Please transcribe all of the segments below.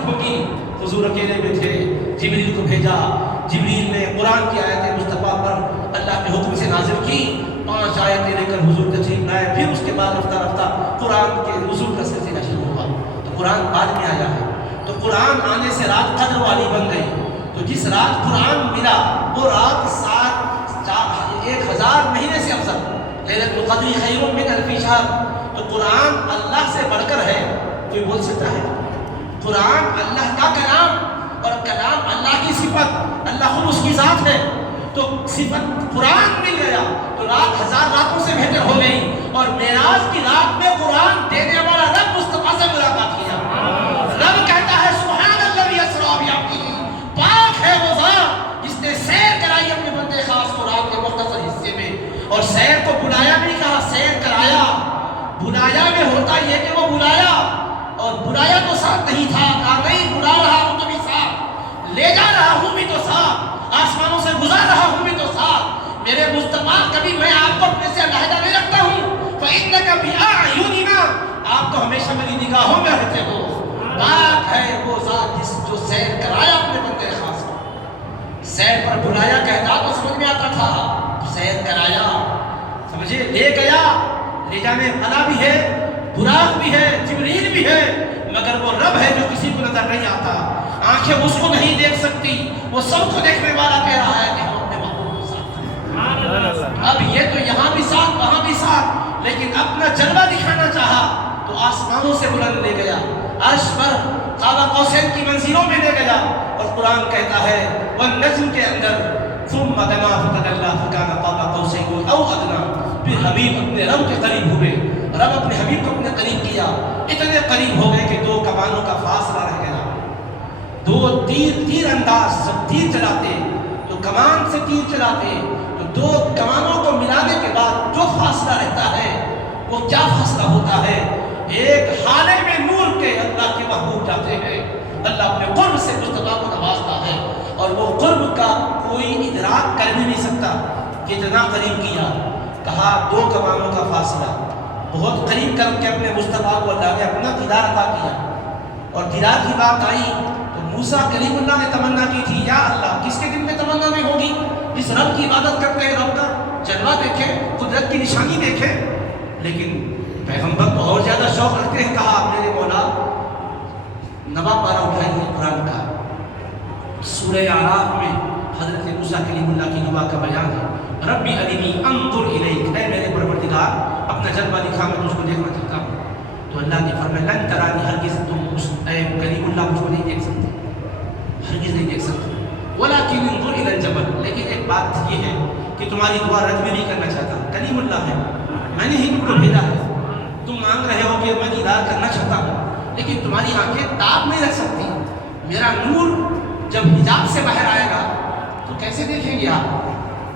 نازل ہوگی. حضور اکیلے میں تھے، جبریل کو بھیجا، جبریل نے قرآن کی آیتیں مصطفیٰ پر اللہ کے حکم سے نازل کی. 5 آیتیں لے کر حضور تشریف لائے. پھر اس کے بعد رفتہ رفتہ قرآن کے نزول کا سلسلہ شروع ہوا. تو قرآن بعد میں آیا ہے. تو قرآن آنے سے رات قدر والی بن گئی. تو جس رات قرآن ملا وہ رات 1000 مہینے سے افضل. لیلۃ القدر خیر من الف شہر. تو قرآن اللہ سے بڑھ کر ہے. کوئی بول سکتا ہے؟ قرآن اللہ کا کلام، اور کلام اللہ کی صفت، اللہ خود اس کی ذات ہے. تو صفت قرآن مل گیا تو رات 1000 راتوں سے بہتر ہو گئی. اور معراج کی رات میں قرآن دینے والا رب مصطفیٰ سے ملاقات کیا. رب کہتا ہے سبحان الذی اسریٰ بعبدہ، پاک ہے وہ ذات جس نے سیر کرائی اپنے بندے خاص قرآن کے مختصر حصے میں. اور سیر کو بلایا نہیں کہا، سیر کرایا. بلایا میں ہوتا یہ کہ وہ بلایا، اور بلایا تو ساتھ نہیں تھا. کہا نہیں، بلا رہا ہوں تو بھی ساتھ، لے جا رہا ہوں بھی تو ساتھ، آسمانوں سے گزار رہا ہوں بھی تو ساتھ. میرے مصطفیٰ کبھی میں آپ کو اپنے سے علیحدہ نہیں رکھتا ہوں. فَإِنَّكَ بِأَعْيُنِنَا، آپ تو ہمیشہ میری نگاہوں میں رہتے ہو. پاک ہے وہ ذات جو سیر کرایا اپنے بندے خاص کو. سیر پر بلایا کہتا تو سمجھ میں آتا تھا، سیر کرایا سمجھے، لے گیا. لے جانے والا بھی ہے، براق بھی ہے، جبریل بھی ہے، مگر وہ رب ہے جو کسی کو نظر نہیں آتا. آنکھیں اس کو نہیں دیکھ سکتی، وہ سب کو دیکھنے والا کہہ رہا ہے کہ ہم اپنے محبوب کو ساتھ. اب یہ تو یہاں بھی ساتھ وہاں بھی ساتھ، لیکن اپنا جلوہ دکھانا چاہا تو آسمانوں سے بلند لے گیا، عرش پر قاب قوسین کی منزلوں میں لے گیا. اور قرآن کہتا ہے والنجم کے اندر ثم دنا فتدلی فکان قاب قوسین او ادنی. پھر حبیب اپنے رب کے قریب ہوئے، رب اپنے حبیب کو اپنے قریب کیا. اتنے قریب ہو گئے کہ 2 کمانوں کا فاصلہ رہ گیا. 2 تیر انداز جب تیر چلاتے تو کمان سے تیر چلاتے تو 2 کمانوں کو ملانے کے بعد جو فاصلہ رہتا ہے وہ کیا فاصلہ ہوتا ہے. ایک حالے میں نور کے اللہ کے محبوب جاتے ہیں. اللہ اپنے قرب سے مصطفیٰ کو نوازتا ہے، اور وہ قرب کا کوئی ادراک کر بھی نہیں سکتا. کتنا قریب کیا، کہا 2 کمانوں کا فاصلہ. بہت قریب کر کے اپنے مصطفیٰ کو اللہ نے اپنا دیدار عطا کیا. اور دیدار کی بات آئی تو موسیٰ کلیم اللہ نے تمنا کی تھی، یا اللہ کس کے دل میں تمنا نہیں ہوگی؟ جس رب کی عبادت کرتے ہیں، رب کا جلوہ دیکھیں، قدرت کی نشانی دیکھیں. لیکن پیغمبر تو اور زیادہ شوق رکھتے ہیں. کہا میرے مولا نوا پارہ اٹھائیے قرآن کا. سورہ اعراف میں حضرت موسیٰ کلیم اللہ کی دعا کا بیان ہے. ربی ارنی انظر الیک، اے میرے پروردگار اپنا جلوہ دکھا، میں تجھ کو دیکھنا چاہتا ہوں. تو اللہ نے فرمایا لن ترانی، ہرگز تم اے کلیم اللہ مجھ کو نہیں دیکھ سکتے، ہرگز نہیں دیکھ سکتے. ولکن انظر الی الجبل، لیکن ایک بات یہ ہے کہ تمہاری دعا رد میں نہیں کرنا چاہتا. کلیم اللہ ہے، میں نے ہی تم کو بھیجا ہے. تم مانگ رہے ہو کہ میں دیدار کرنا چاہتا ہوں، لیکن تمہاری آنکھیں تاب نہیں رکھ سکتی. میرا نور جب حجاب سے باہر آئے گا تو کیسے دیکھیں گے آپ؟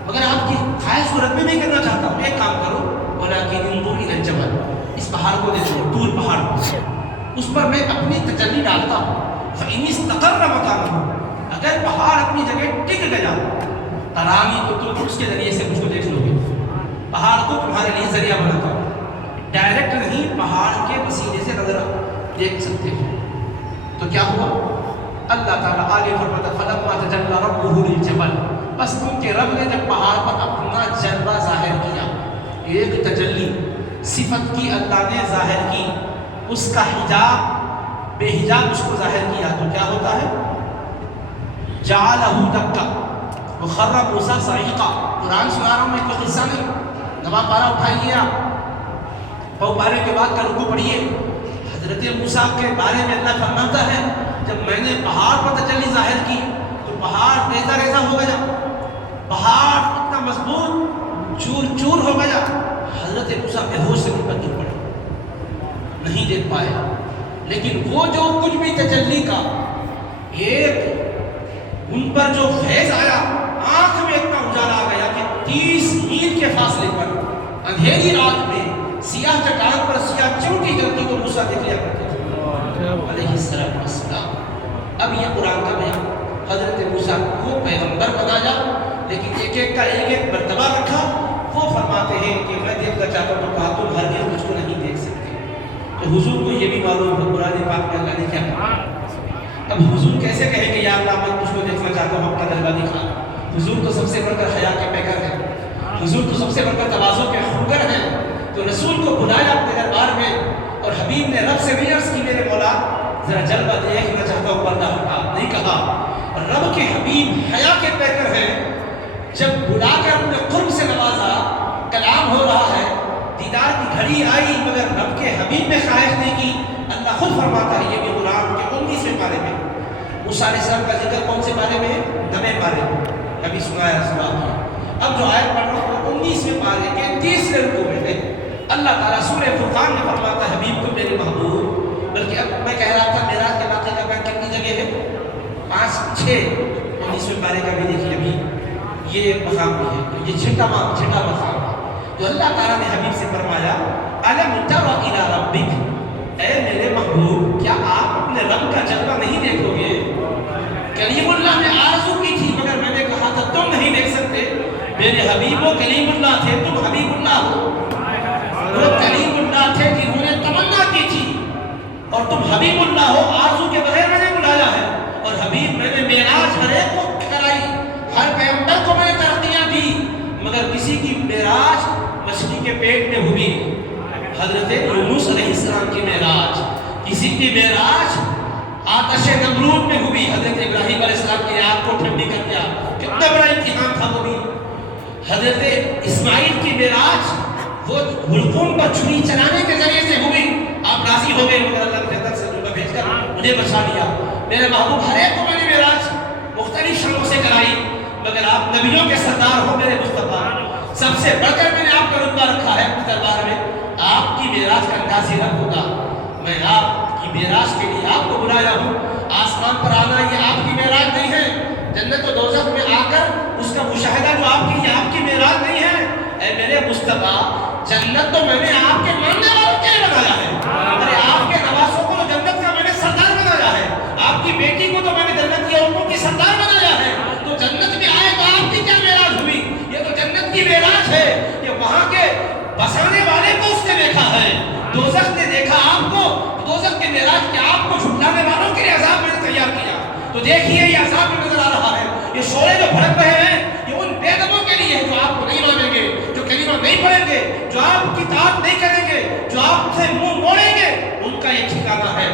مگر آپ کی خواہش کو رد میں نہیں کرنا چاہتا ہوں. ایک کام کرو، ولکن انظر الی الجبل، اس پہاڑ کو دیکھو، طور پہاڑ کو، اس پر میں اپنی تجلی ڈالتا ہوں. فإن استقر مکانہ، اگر پہاڑ اپنی جگہ ٹک گیا، ترانی، تو تم اس کے ذریعے سے مجھ کو دیکھ لو گے. پہاڑ کو تمہارے لیے ذریعہ بناتا ہوں، ڈائریکٹ نہیں، پہاڑ کے وسیلے سے نظر دیکھ سکتے ہو. تو کیا ہوا؟ اللہ تعالیٰ آگے فرماتا فلما تجلی ربہ للجبل، بس ان کے رب نے جب پہاڑ پر اپنا جلوہ ظاہر کیا، ایک تجلی صفت کی اللہ نے ظاہر کی، اس کا حجاب بے حجاب اس کو ظاہر کیا، تو کیا ہوتا ہے؟ جعلہ دکا وخر موسیٰ صعیقا. قرآن سنا رہا ہوں میں، کوئی قصہ نہیں. نوا پارہ اٹھائیے آپ، اور پارے کے بعد کا رکوع پڑھیے. حضرت موسیٰ کے بارے میں اللہ فرماتا ہے جب میں نے پہاڑ پر تجلی ظاہر کی تو پہاڑ ریزہ ریزہ ہو گیا، پہاڑ اتنا مضبوط چور چور ہو گیا. حضرت موسیٰ بے ہوش سے اوپر گر پڑے، نہیں دیکھ پائے. لیکن وہ جو کچھ بھی تجلی کا ایک ان پر جو فیض آیا، آنکھ میں اتنا اجالا آ گیا کہ 30 میل کے فاصلے پر اندھیری رات میں سیاہ چٹان پر سیاہ چمٹی جلتی تو موسیٰ دیکھ لیا کرتے تھے علیہ السلام. اب یہ قرآن کا بیان، حضرت موسیٰ کو پیغمبر بنایا، لیکن ایک ایک کا ایک ایک مرتبہ رکھا. وہ فرماتے ہیں کہ میں دیکھنا چاہتا ہوں، تو کہا تم ہرگز مجھ کو نہیں دیکھ سکتے. تو حضور کو یہ بھی معلوم ہے قرآن پاک میں اللہ نے کیا کہا، اب حضور کیسے کہیں گے یا اللہ میں تجھ کو دیکھنا چاہتا ہوں اپنا جلوہ دکھا. حضور تو سب سے بڑھ کر حیا کے پیکر ہیں, حضور تو سب سے بڑھ کر تواضع کے خوگر ہیں. تو رسول کو بلایا اپنے دربار میں اور حبیب نے رب سے بھی عرض کی میرے مولا ذرا جلوہ دیکھنا چاہتا ہوں, پردہ ہٹا. نہیں کہا. رب کے حبیب حیا کے پیکر ہیں. جب بلا کر اپنے قرب سے نوازا, کلام ہو رہا ہے, دیدار کی گھڑی آئی, مگر رب کے حبیب نے خواہش نہیں کی. اللہ خود فرماتا ہے یہ بھی قرآن کے 19ویں پارے میں, موسیٰ علیہ السلام کا ذکر کون سے پارے میں ہے؟ 9ویں پارے میں. کبھی سنا ہے رسول اللہ. اب جو آیت پڑھ رہا ہوں 19ویں پارے کے 30ویں رکوع میں ہے. اللہ تعالیٰ سورہ فرقان میں فرماتا ہے حبیب کو میرے محبوب. بلکہ اب میں کہہ رہا تھا معراج کے واقعے کا بیان کتنی جگہ ہے؟ 5 6 19ویں پارے کا بھی دیکھیے. ابھی یہ مقام بھی ہے, یہ چھٹا مقام ہے. تو اللہ تعالیٰ نے حبیب سے فرمایا الم تر الی ربک, اے میرے محبوب کیا آپ اپنے رب کا جلوہ نہیں دیکھو گے؟ کلیم اللہ نے آرزو کی تھی مگر میں نے کہا تھا تم نہیں دیکھ سکتے. میرے حبیب وہ کلیم اللہ تھے, تم حبیب اللہ ہو. وہ کلیم اللہ تھے جنہوں نے تمنا کی تھی اور تم حبیب اللہ ہو. آرزو کے بغیر میں نے بلایا ہے. اور حبیب میں نے معراج ہر ایک کو کرائی, ہر پیغمبر کو میں نے ترقیاں دی, مگر کسی کی معراج مچھلی کے پیٹ میں ہوئی. حضرت یونس علیہ السلام کی معراج, کسی کی معراج آتش نمرود میں ہوئی. حضرت ابراہیم علیہ السلام کی آگ کو ٹھنڈی کر دیا, کتنا بڑا امتحان تھا وہ بھی. حضرت اسماعیل کی معراج وہ حلقوم پر چھری چلانے کے ذریعے سے ہوئی. آپ راضی ہو گئے مگر اللہ نے جنت سے روح بھیج کر انہیں بچا لیا. میرے محبوب ہر ایک کو میں نے معراج مختلف شروں سے کرائی, مگر آپ نبیوں کے سردار ہو میرے مصطفیٰ. سب سے بڑھ کر میں نے آپ کا رتبہ رکھا ہے اپنے دربار میں. آپ کی معراج کا انداز ہی رب ہوگا. میں آپ کی معراج کے لیے آپ کو بلایا ہوں. آسمان پر آنا یہ آپ کی معراج نہیں ہے. جنت و دوزخ میں آ کر اس کا مشاہدہ جو آپ کی آپ کی معراج نہیں ہے. اے میرے مصطفیٰ جنت تو میں نے آپ کے ماننے والوں کے لیے بنایا ہے. ارے آپ کے نوازوں کو تو جنت کا میں نے سردار بنایا ہے. آپ کی بیٹی کو تو میں نے جنت کی عورتوں کی سردار بنایا ہے. تو جنت میں آئے تو آپ کی کیا معراج ہوئی؟ یہ تو جنت کی معراج ہے. یہ وہاں کے بسانے والے کو اس نے دیکھا ہے, دوزخ نے دیکھا آپ کو. دوزخ کے معراج کے آپ کو جھٹلانے والوں کے لیے عذاب میں نے تیار کیا. تو دیکھیے یہ عذاب میں نظر آ رہا ہے. یہ شعلے جو بھڑک رہے ہیں یہ ان بے دموں کے لیے ہے جو آپ کو نہیں مانیں گے, جو کلمہ نہیں پڑھیں گے, جو آپ کی اطاعت نہیں کریں گے, جو آپ سے منہ موڑیں گے. ان کا یہ ٹھکانہ ہے.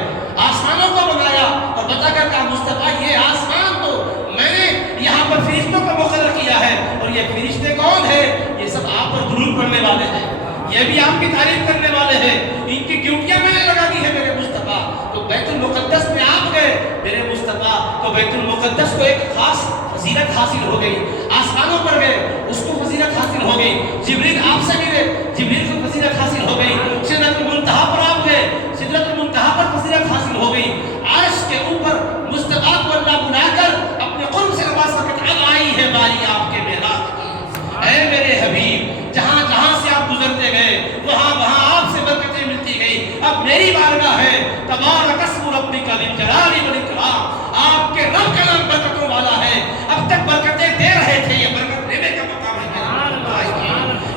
آسمانوں کو بنایا اور بتا کر کہا مصطفیٰ یہ آسمان تو میں نے یہاں پر فرشتوں کو مقرر کیا ہے. اور یہ فرشتے کون ہیں؟ یہ سب آپ پر درود پڑھنے والے ہیں, یہ بھی آپ کی تعریف کرنے والے ہیں. ان کی ڈیوٹیاں میں نے لگا دی ہے میرے مصطفیٰ. تو بیت المقدس میں آپ گئے میرے مصطفیٰ, تو بیت المقدس کو ایک خاص فضیلت حاصل ہو گئی. آسمانوں پر گئے اس کو فضیلت حاصل ہو گئی. جبریل آپ سے ملے, جبریل کو فضیلت حاصل ہو گئی. سدرۃ المنتہا پر آپ گئے, سدرۃ المنتہا پر فضیلت حاصل ہو گئی. عرش کے اوپر مصطفیٰ کو اللہ بلا کر اپنے قرب سے نواز وقت اب آئی ہے باری آپ کے معراج کی. اے میرے حبیب جہاں جہاں سے آپ گزرتے گئے وہاں وہاں آپ سے برکتیں ملتی گئی. اب میری بارگاہ ہے تبارک اسم ربک ذی الجلال والاکرام. آپ کے رب کا نام برکتوں والا ہے. اب تک برکتیں دے رہے تھے, یہ برکت دینے کا مقام ہے.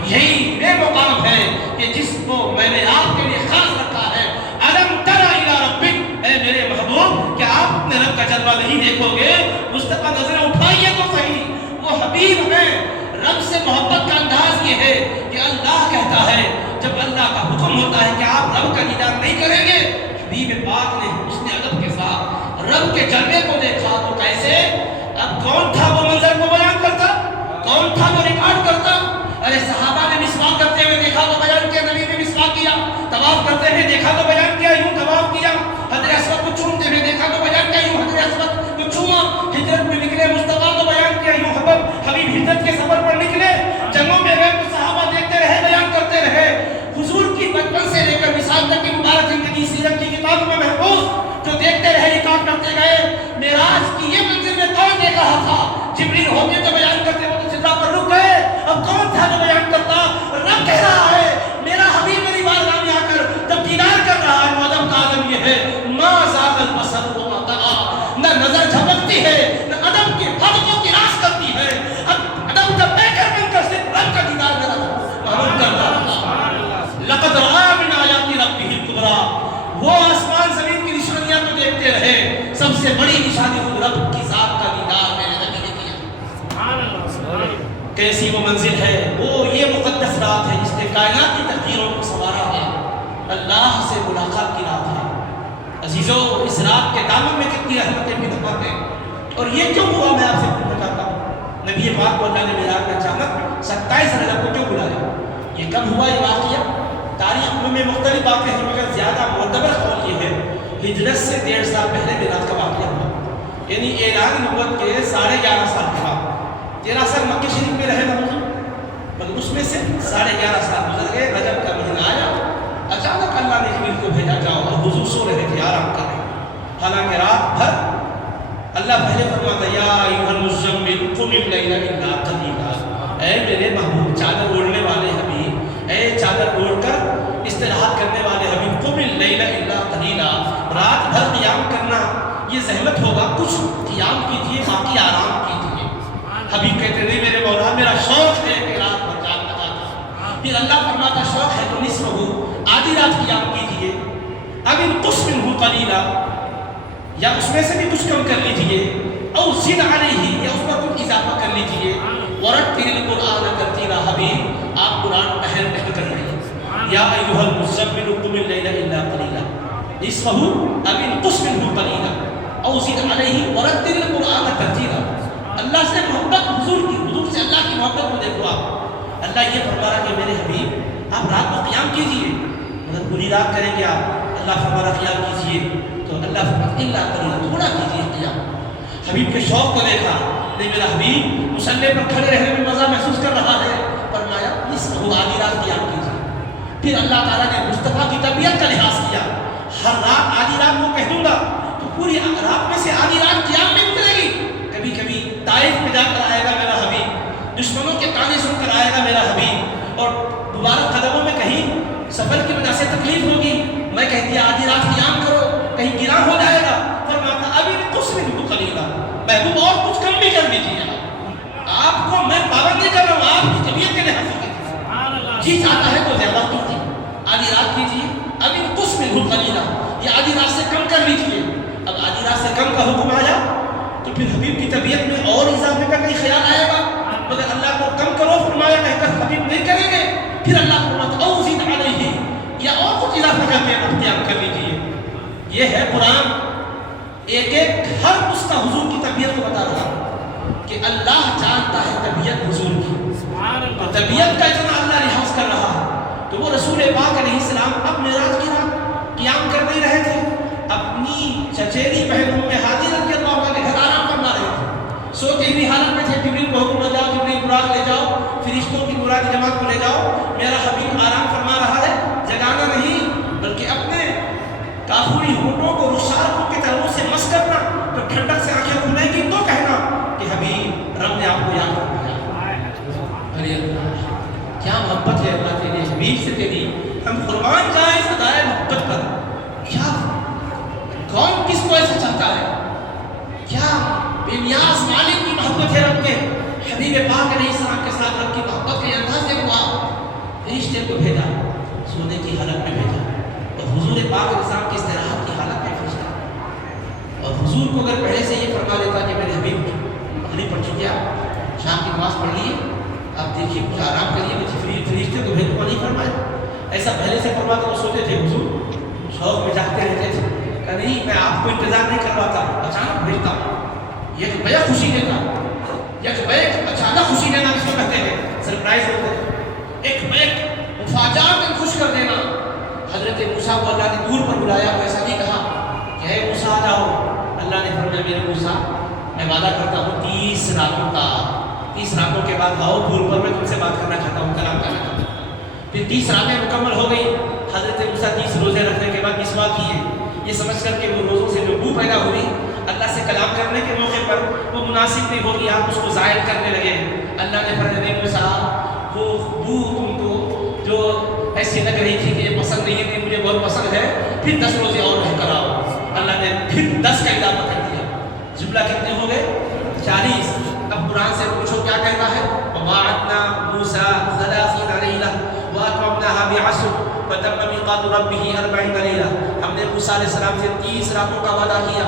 یہی وہ مقام ہے کہ جس کو میں نے آپ کے لیے خاص رکھا ہے. الم تر الی ربک, اے میرے محبوب کیا آپ اپنے رب کا جلوہ نہیں دیکھو گے؟ مصطفیٰ نظریں اٹھائیے تو صحیح. وہ حبیب ہیں. رب سے محبت کا انداز یہ ہے کہ اللہ کہتا ہے جب اللہ کا حکم ہوتا ہے کہ آپ رب کا دیدار نہیں کریں گے. حبیب پاک نے حسن ادب کے ساتھ رب کے جلوے کو دیکھا تو کیسے. اب کون تھا وہ منظر کو بیان کرتا, کون تھا وہ ریکارڈ کرتا. ارے صحابہ نے مسواک کرتے ہوئے دیکھا تو بیان کیا, نبی نے مسواک کیا. طواف کرتے ہوئے دیکھا تو بیان کیا, یوں طواف کیا. حجر اسود کو چومتے ہوئے دیکھا تو بیان کیا, یوں حجر اسود کو چوما. ہجرت میں نکلے مصطفیٰ تو بیان کیا, یوں حبیب ہجرت کے سفر پر نکلے. جنگوں میں گئے تو صحابہ دیکھتے رہے, بیان کرتے رہے. حضور کی بچپن سے لے کر وصال تک کی مبارک زندگی سیرت کی کتابوں میں محفوظ جو دیکھتے رہے, ریکارڈ کرتے گئے. معراج کی یہ منزل میں کون دیکھ رہا تھا؟ جبریل ہوتے تو بیان کرتے, وہ تو سدرا پر رک گئے. اب کون تھا جو بیان کرتا؟ رب کہہ رہا ہے میرا حبیب میری بارگاہ میں آ کر جب دیدار کر رہا ہے. معدم کا عالم یہ سے بڑی نشانی خود رب کی ذات کا دیدار میرے نبی نے کیا۔ کیسی وہ منزل ہے، وہ یہ مقدس رات ہے جس نے کائنات کی تقدیروں کو سنوارا ہے، اللہ سے ملاقات کی رات ہے۔ عزیزو، اس رات کے دامن میں کتنی رحمتیں بھی دفع ہیں، اور یہ کیوں ہوا میں آپ سے پوچھنا چاہتا ہوں، نبی پاک کو اللہ نے معراج میں اچانک 27 رجب کو کیوں بلایا؟ یہ کب ہوا یہ واقعہ؟ تاریخ میں مختلف باتیں ہیں، مگر زیادہ معتبر قول یہ ہے ہجرت سے 1.5 سال پہلے معراج کا واقعہ ہوا، یعنی اعلان نبوت کے 11.5 سال کے بعد۔ 13 سال مکہ شریف میں رہے حضور، مگر اس میں سے 11.5 سال گزر گئے، رجب کا مہینہ آیا، اچانک اللہ نے جبریل کو بھیجا، جاؤ، اور حضور سو رہے تھے، آرام کر رہے ہیں۔ حالانکہ رات بھر اللہ پہلے فرماتا یا ایھا المزمل قم اللیل الا قلیلا، اے میرے محبوب چادر اوڑھنے والے حبیب، اے چادر اوڑھ کر استراحت کرنے والے حبیب، قم اللیل الا قلیلا، رات بھر قیام کرنا یہ زحمت ہوگا، کچھ قیام کیجیے، باقی آرام کیجیے۔ حبیب کہتے نہیں میرے مولا، میرا شوق ہے کہ رات بھر جاگنا چاہتا ہوں۔ پھر اللہ فرماتا شوق ہے تو نصفہ، آدھی رات قیام کیجیے، اب انقص منہ قلیلا، یا اس میں سے بھی کچھ کم کر لیجیے، او زد علیہ، یا اس پر کچھ اضافہ کر لیجیے، ورتل القرآن ترتیلا، حبیب آپ قرآن پہل پہل کر رہے، یا ایھا المزمل قم اللیل الا قلیلا نصفہ او انقص منہ قلیلا او زد علیہ ورتل القرآن ترتیلا۔ اللہ سے محبت حضور کی، حضور سے اللہ کی محبت کو دیکھو آپ، اللہ یہ فرما رہا کہ میرے حبیب آپ رات کو قیام کیجیے، مگر پوری رات کریں گے آپ، اللہ فرما رہا قیام کیجیے، تو اللہ فرماتا الا قلیلا، تھوڑا کیجیے قیام۔ حبیب کے شوق کو دیکھا، نہیں میرا حبیب مصلی پر کھڑے رہنے میں مزہ محسوس کر رہا ہے، فرمایا نصفہ، آدھی رات قیام کیجیے۔ پھر اللہ تعالیٰ نے مصطفیٰ کی طبیعت کا لحاظ کیا، ہر رات آدھی رات کو کہہ دوں گا تو پوری رات میں سے آدھی رات قیام میں گزرے گی، کبھی کبھی طائف میں جا کر آئے گا میرا حبیب، دشمنوں کے تانے سن کر آئے گا میرا حبیب، اور دوبارہ قدموں میں کہیں سفر کی وجہ سے تکلیف ہوگی، میں کہتی آدھی رات قیام کرو، کہیں گرا ہو جائے گا، فرماتا ابھی انقص منہ قلیلا، محبوب اور کچھ کم بھی کر لیجیے، آپ کو میں پابند نہیں کر رہا ہوں، آپ کی طبیعت کے لحاظ سے جی چاہتا ہے تو زیادہ کیجیے، آدھی رات کیجیے، ابھی انقص منہ قلیلا، یہ آدھی رات سے کم کر لیجیے۔ اب آدھی رات سے کم کا حکم آیا تو پھر حبیب کی طبیعت میں اور اضافے کا کہیں خیال آئے گا، مگر اللہ کو کم کرو فرمایا، کہہ کر حبیب نہیں کریں گے، پھر اللہ فرماتا او زد علیہ، یا اور کچھ اضافہ کر کے اختیار کر لیجیے۔ یہ ہے قرآن، ایک ایک ہر اس کا حضور کی طبیعت کو بتا رہا کہ اللہ جانتا ہے طبیعت حضور کی، تو طبیعت کا اتنا اللہ لحاظ کر رہا ہے، تو وہ رسول پاک علیہ السلام اب معراج کی رات قیام کر نہیں رہے تھے، اپنی چچیری بہن ام ہانی رضی اللہ عنہا کے گھر آرام فرما رہے تھے، سوتے ہوئی حالت میں تھے، جبریل کو حکم دیا جبریل براق لے جاؤ، فرشتوں کی نورانی جماعت کو لے جاؤ، میرا حبیب آرام فرما رہا ہے، جگانا نہیں بلکہ اپنے کافوری ہونٹوں کو رخسار کے طرفوں سے مس کرنا، جب ٹھنڈک سے آنکھیں کھلیں گی تو کہنا کہ حبیب رب نے آپ کو یاد فرمایا۔ ارے اللہ کیا محبت ہے اللہ تیرے حبیب سے تیری، ہم قربان جائیں اس ادائے محبت پر، کیا کون کس کو ایسا چاہتا ہے، کیا بے نیاز مالک کی محبت ہے رب کے حبیب پاک علیہ السلام کے ساتھ، رب کی محبت کے انداز سے ہوا، فرشتے کو بھیجا، سونے کی حالت میں بھیجا، اور حضور پاک علیہ السلام کی استراحت کی حالت میں فرشتہ، اور حضور کو اگر پہلے سے یہ فرما دیتا کہ میرے حبیب مغرب پڑھ چکے آپ شام کی نماز پڑھ لیے، آپ دیکھیے کچھ آرام کریے، مجھے فرشتے کو بھیجو کو نہیں فرمایا، ایسا پہلے سے فرماتا تو سوتے تھے حضور، شوق میں جاگتے رہتے تھے کہ نہیں میں آپ کو انتظار نہیں کرواتا، اچانک بھیجتا ہوں، یہ تو بیا خوشی دیتا، یک بیک اچانک خوشی دینا اس کو کہتے ہیں، سرپرائز ہوتے ہیں، ایک بیک مفاجات میں خوش کر دینا۔ حضرت موسیٰ کو اللہ نے دور پر بلایا، ایسا نہیں کہا کہ اے موسیٰ آ جاؤ، اللہ نے فرمایا میرے موسیٰ میں وعدہ کرتا ہوں 30 راتوں کا، 30 راتوں کے بعد آؤ دور پر، میں تم سے بات کرنا چاہتا ہوں، کلام کرنا چاہتا ہوں۔ پھر 30 راتیں مکمل ہو گئی، حضرت موسیٰ 30 روزے رکھنے کے بعد مسواک کیے، یہ سمجھ کر کہ وہ روزوں سے جو بو پیدا ہوئی اللہ سے کلام کرنے کے موقع پر وہ مناسب نہیں ہوگی، آپ اس کو ظاہر کرنے لگے، اللہ نے فرمایا موسیٰ وہ بو تم کو جو ایسی لگ رہی تھی کہ یہ پسند نہیں ہے کہ مجھے بہت پسند ہے، پھر 10 روزے اور رہ کر آؤ، اللہ نے پھر 10 کا اضافہ کر دیا، جملہ کتنے ہو گئے 40۔ اب قرآن سے پوچھو کیا کہتا ہے، وَوَاعَدْنَا مُوسَىٰ 30 لَيْلَةً وَأَتْمَمْنَاهَا بِعَشْرٍ فَتَمَّ مِيقَاتُ رَبِّهِ 40 لَيْلَةً، ہم نے موسیٰ علیہ السلام سے 30 راتوں کا وعدہ کیا،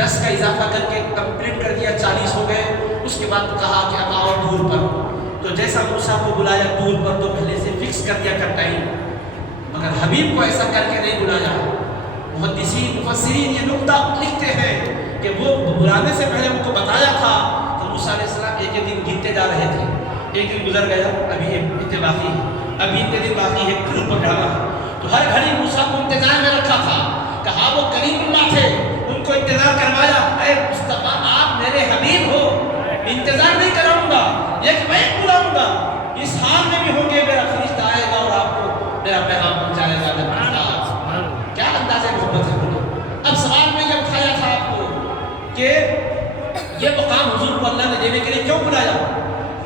10 کا اضافہ کر کے کمپلیٹ کر دیا، 40 ہو گئے۔ اس کے بعد کہا کہ اب آؤ ٹور پر، تو جیسا موسیٰ کو بلایا ٹور پر تو پہلے سے فکس کر دیا کر ٹائم، مگر حبیب کو ایسا کر کے نہیں بلایا۔ محدثین مفسرین یہ نقطہ لکھتے ہیں کہ وہ بلانے سے پہلے ان کو بتایا تھا کہ موسیٰ علیہ السلام ایک ایک دن گنتے جا رہے تھے، ایک دن گزر گیا، ابھی اتنے باقی ہے، ابھی اتنے دن باقی ہے، پھر اوپر ڈالا۔ تو ہر گھڑی موسیٰ کو انتظار میں رکھا تھا، کہا وہ کریم اللہ تھے، ان کو انتظار کروایا، اے مصطفیٰ آپ میرے حبیب ہو، انتظار نہیں کراؤں گا، ایک میں بلاؤں گا، اس حال میں بھی ہوں گے میرا فرشتہ آئے گا اور آپ کو میرا پیغام پہنچائے گا۔ کیا انداز محبت ہے بولو۔ اب سوال میں یہ اٹھایا تھا آپ کو کہ یہ مقام حضور کو اللہ نے دینے کے لیے کیوں بلایا؟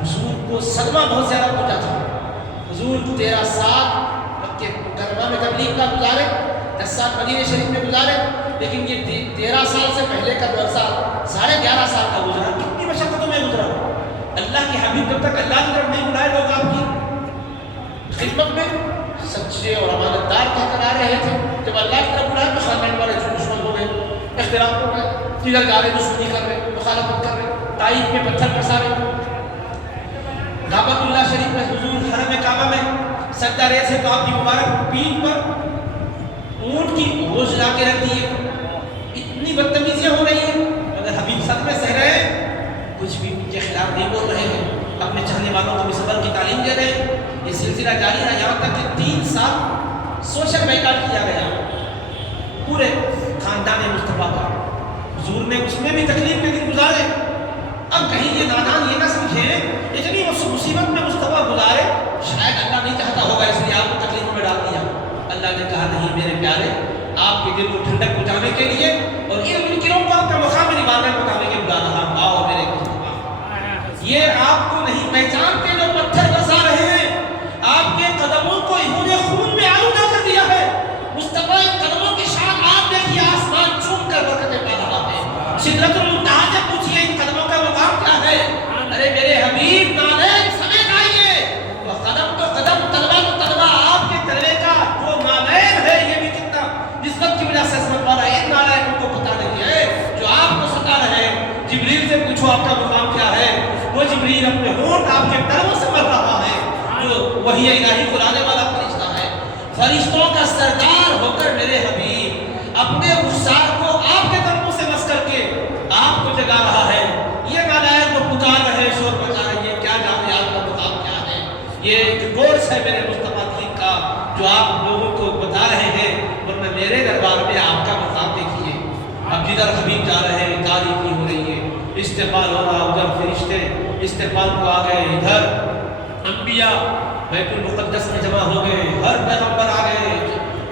حضور کو صدمہ بہت زیادہ پہنچا تھا۔ حضور 13 سال مکہ مکرمہ میں تبلیغ کا گزارے، 10 سال مدینہ شریف میں گزارے، لیکن یہ 13 سال سے پہلے کا جو عرصہ 11.5 سال کا گزرا، کتنی مشقتوں میں گزرا۔ اللہ کے حبیب جب تک اللہ کی طرف نہیں بلائے لوگ آپ کی خدمت میں سچے اور امانت دار کہہ کر آ رہے تھے، جب اللہ کی طرف بلائے تو خاندان والے دشمن ہو گئے، اختلاف ہو گئے، ادھر جا رہے دشمنی کر رہے، مخالفت کر رہے، طائف میں پتھر برسا رہے۔ کعبۃ اللہ شریف میں حضور حرم کعبہ میں سجدہ ریز ہے تو آپ کی مبارک پیٹھ پر اونٹ کی گوشت لا کے رکھ دیے۔ اتنی بدتمیزیاں ہو رہی ہیں، اگر حبیب ساتھ میں سہ رہے ہیں، کچھ بھی ان کے خلاف نہیں بول رہے ہیں، اپنے چاہنے والوں کو بھی صبر کی تعلیم دے رہے ہیں۔ یہ سلسلہ جاری رہا یہاں تک کہ 3 سال سوشل بائیکاٹ کیا گیا پورے خاندان مصطفیٰ کا۔ حضور نے اس میں بھی تکلیف کے دن گزارے۔ اب کہیں یہ نادان یہ نہ سمجھیں اتنی مصیبت میں مصطفیٰ گزارے، شاید اللہ نہیں چاہتا ہوگا اس لیے آپ کو تکلیف میں ڈال دیا۔ اللہ نے کہا نہیں میرے پیارے، آپ کے دل کو ٹھنڈک پہنچانے کے لیے اور ان منکروں کو آپ کا مقام میری بارگاہ بتانے کے بلا رہا، آؤ میرے مصطفیٰ۔ یہ آپ کو نہیں پہچانتے جو پتھر برسا رہے ہیں، آپ کے قدموں کو انہوں نے خون میں آلودہ کر دیا ہے۔ مصطفیٰ ان قدموں کی شان آپ دیکھیے، آسمان چوم کر برکتیں پا رہا ہے۔ سدرۃ المنتہا سے پوچھئے ان قدموں کا مقام کیا ہے؟ ارے میرے حبیب نالین سمیت آئیے، وہ قدم تو قدم، تلوہ تو تلوہ، آپ کے تلوے کا جو نالین ہے یہ بھی کتنا نسبت کی وجہ سے عظمت والا ہے۔ ان نالین کو پتہ نہیں ہے جو آپ کو ستا رہے ہیں۔ جبریل سے پوچھو آپ کا مقام کیا ہے، وہ جبریل اپنے ہونٹ آپ کے تلووں سے مر رہا ہے، جو وحی الہی کو لانے والا فرشتہ ہے۔ فرشتوں کا سردار ہو کر میرے حبیب اپنے رخسار کو آپ کے تلووں سے مس کر کے آپ کو جگا رہا ہے۔ یہ نالائق کو پکار رہے، شور مچا رہے ہیں، کیا جانے آپ کا مقام کیا ہے۔ یہ ایک کورس ہے میرے مصطفیٰ دین کا جو آپ لوگوں کو بتا رہے ہیں، ورنہ میرے دربار میں آپ کا مقام دیکھیے۔ اب جدھر حبیب جا رہے ہیں تعریفی ہو رہی ہے، استقبال ہو رہا، ادھر فرشتے استقبال کو آ گئے، ادھر انبیاء بیت المقدس میں جمع ہو گئے، ہر پیغمبر آ گئے،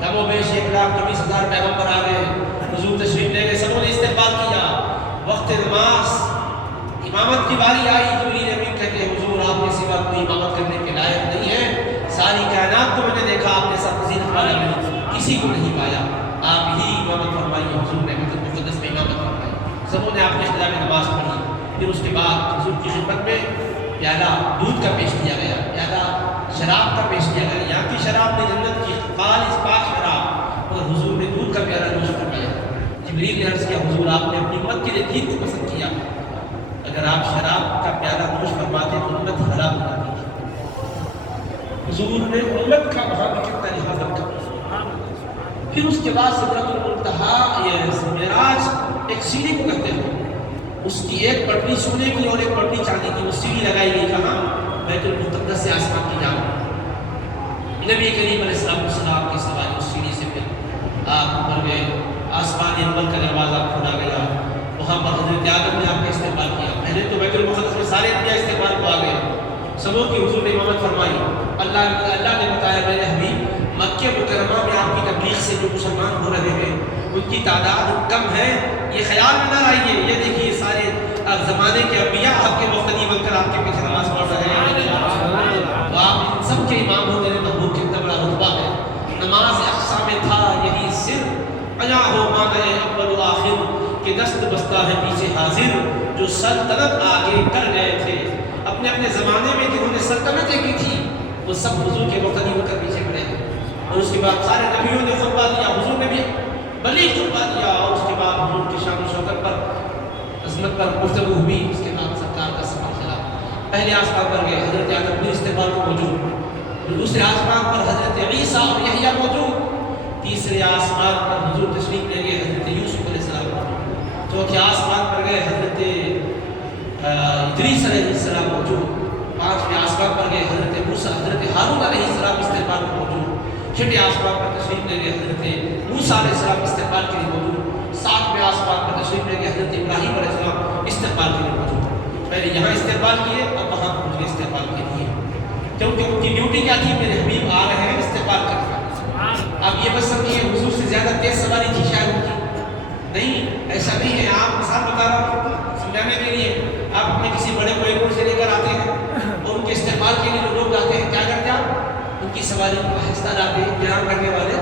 کم و بیش 1,20,000 پیغمبر آ گئے، حضور تشریف لے گئے، سبوں نے استقبال کیا۔ وقت نماز امامت کی باری آئی، جبریل امین کہتے ہیں حضور آپ کے سوا کوئی امامت کرنے کے لائق نہیں ہے، ساری کائنات کو میں نے دیکھا، آپ جیسا فضیلت والا میں کسی کو نہیں پایا، آپ ہی امامت فرمائیے۔ حضور نے بیت المقدس میں امامت فرمائی، سبوں نے آپ کے خلاف نماز پڑھی۔ پھر اس کے بعد حضور کی خدمت میں پیالہ دودھ کا پیش کیا گیا، پیالہ شراب کا پیش کیا گیا۔ یہاں کی شراب نے جنت کی خالص پاک شراب، اور حضور نے دودھ کا پیالہ نوش فرمایا۔ جبریل نے عرض کیا حضور آپ نے اپنی امت کے لیے دین کو پسند کیا، اگر آپ شراب کا پیالہ نوش فرماتے تو امت حرام ہو جاتی تھی۔ حضور نے امت کا وہاں بھی کتنا لحاظ رکھا۔ پھر اس کے بعد سدرۃ المنتہا، یہ معراج ایک سیڑھی کو کہتے ہیں، اس کی ایک پٹڑی سونے کی اور ایک پٹڑی چاندی کی، وہ سیڑھی لگائی گئی کہاں؟ بیت المقدس سے آسمان کی جانب۔ نبی کریم علیہ السلام کی سواری اس سیڑھی سے پھر آپ اوپر گئے، آسمان اول کا دروازہ کھولا گیا، وہاں پر حضرت آدم نے آپ کا استقبال کیا۔ پہلے تو بیت المقدس میں سارے انبیاء استقبال کو آ گئے، سبوں کی حضور نے امامت فرمائی۔ اللہ نے بتایا میرے حبیب مکہ مکرمہ میں آپ کی تبلیغ سے جو مسلمان ہو رہے ہیں ان کی تعداد کم ہے، یہ خیال میں نہ آئیے۔ یہ دیکھیے سارے زمانے کے انبیاء آپ کے مقتدی بن کر آپ کے پیچھے نماز پڑھ رہے ہیں، تو آپ ان سب کے امام ہو میرے محبوب، کتنا بڑا رتبہ ہے۔ نماز اقصا میں تھا یہی سر، ایا ہو مانے اول و آخر کہ دست بستہ ہے پیچھے حاضر، جو سلطنت آگے کر گئے تھے اپنے اپنے زمانے میں، جنہوں نے سلطنتیں کی تھی وہ سب حضور کے مقتدی ہو کر پیچھے پڑے تھے۔ اور اس کے بعد سارے نبیوں نے خطبہ دیا، حضور نے بھی بلیغ خطبہ دیا، اور اس کے بعد حضور کی شان و شوکت پر قسمت پر گفتگو ہوئی. اس کے بعد سرکار کا سفر چلا. پہلے آسمان پر گئے حضرت آدم پھر استقبال میں موجود. دوسرے آسمان پر حضرت عیسیٰ اور یحییٰ موجود. تیسرے آسمان پر حضور تشریف لے گئے حضرت یوسف علیہ السلام موجود. چوتھے آسمان پر گئے حضرت ادریس علیہ السلام موجود. پانچویں آسمان پر گئے حضرت موسیٰ حضرت ہارون علیہ السلام استقبال میں موجود. چھٹے آسمان پر تشریف لے گئے حضرت موسیٰ علیہ السلام استقبال کے لیے موجود. ساتویں آسمان پر تشریف لے گئے حضرت ابراہیم علیہ السلام استقبال کے لیے موجود. پہلے یہاں استقبال کیے اب وہاں پہنچ گئے استقبال کے لیے، کیونکہ ان کی ڈیوٹی کیا تھی؟ میرے حبیب آ رہے ہیں استقبال کرنے. آپ یہ بس سمجھیے حضور سے زیادہ تیز سواری تھی شاید ان کی نہیں، ایسا نہیں ہے. آپ مثال بتا رہا ہوں سمجھانے کے لیے. آپ اپنے کسی بڑے کو ایئرپورٹ سے لے کر آتے ہیں اور ان کے استقبال کے لیے لوگ جاتے ہیں، کیا کرتے ہیں آپ؟ ان کی سواری کو آہستہ لاتے ہیں. بیان کرنے والے